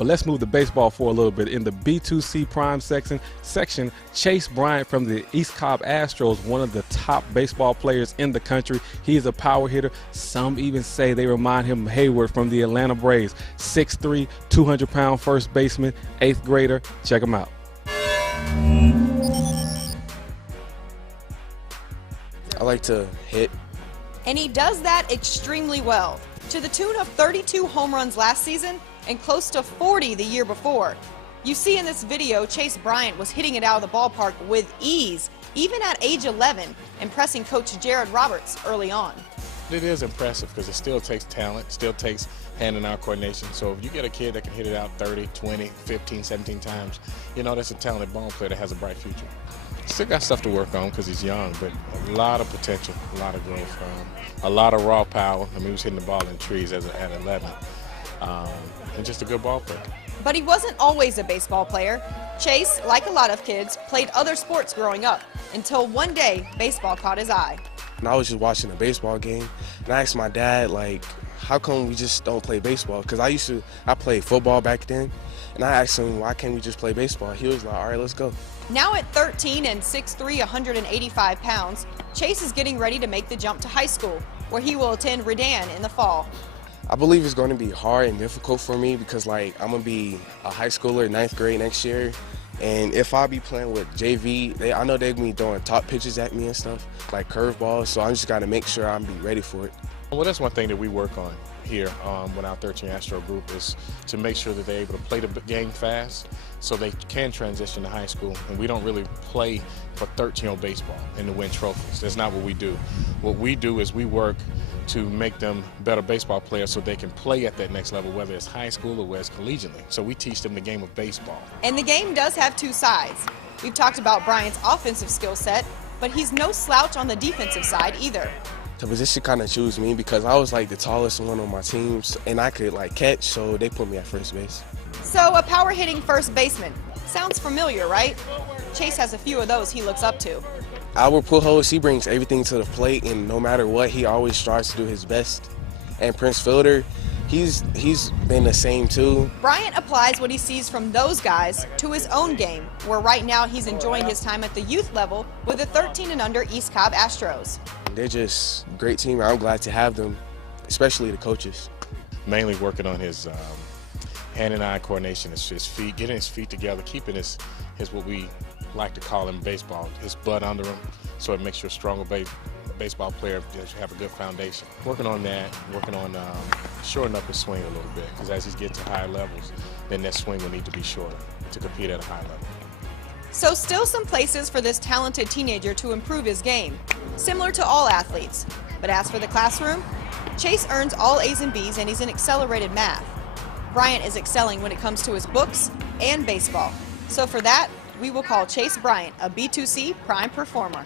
But let's move the baseball for a little bit. In the B2C prime section, Chayse Bryant from the East Cobb Astros, one of the top baseball players in the country. He's a power hitter. Some even say they remind him of Hayward from the Atlanta Braves. 6'3", 200-pound first baseman, 8th grader. Check him out. I like to hit. And he does that extremely well, to the tune of 32 home runs last season and close to 40 the year before. You see in this video, Chayse Bryant was hitting it out of the ballpark with ease, even at age 11, impressing Coach Jared Roberts early on. It is impressive because it still takes talent, still takes hand-and-eye coordination. So if you get a kid that can hit it out 30, 20, 15, 17 times, you know that's a talented ball player that has a bright future. Still got stuff to work on because he's young, but a lot of potential, a lot of growth, a lot of raw power. I mean, he was hitting the ball in trees at 11, and just a good ball player. But he wasn't always a baseball player. Chayse, like a lot of kids, played other sports growing up until one day baseball caught his eye. And I was just watching a baseball game, and I asked my dad, like, how come we just don't play baseball? Because I played football back then, and I asked him, why can't we just play baseball? He was like, all right, let's go. Now at 13 and 6'3", 185 pounds, Chayse is getting ready to make the jump to high school, where he will attend Redan in the fall. I believe it's going to be hard and difficult for me because, like, I'm going to be a high schooler, 9th grade next year. And if I be playing with JV, I know they're going to be throwing top pitches at me and stuff, like curveballs, so I just got to make sure I'm be ready for it. Well, that's one thing that we work on here with our 13 Astro group is to make sure that they're able to play the game fast so they can transition to high school. And we don't really play for 13 on baseball and to win trophies. That's not what we do. What we do is we work to make them better baseball players so they can play at that next level, whether it's high school or whether it's collegiately. So we teach them the game of baseball. And the game does have two sides. We've talked about Bryant's offensive skill set, but he's no slouch on the defensive side either. The position kind of chose me because I was like the tallest one on my teams and I could like catch, so they put me at first base. So a power hitting first baseman. Sounds familiar, right? Chayse has a few of those he looks up to. Albert Pujols, he brings everything to the plate, and no matter what, he always strives to do his best. And Prince Fielder, he's been the same too. Bryant applies what he sees from those guys to his own game, where right now he's enjoying his time at the youth level with the 13 and under East Cobb Astros. They're just a great team. I'm glad to have them, especially the coaches. Mainly working on his hand-and-eye coordination, his feet, getting his feet together, keeping his what we like to call in baseball, his butt under him, so it makes you a stronger baseball player that you have a good foundation. Working on that, working on shortening up his swing a little bit, because as he gets to higher levels, then that swing will need to be shorter to compete at a high level. So still some places for this talented teenager to improve his game, similar to all athletes. But as for the classroom, Chayse earns all A's and B's and he's in accelerated math. Bryant is excelling when it comes to his books and baseball. So for that, we will call Chayse Bryant a B2C prime performer.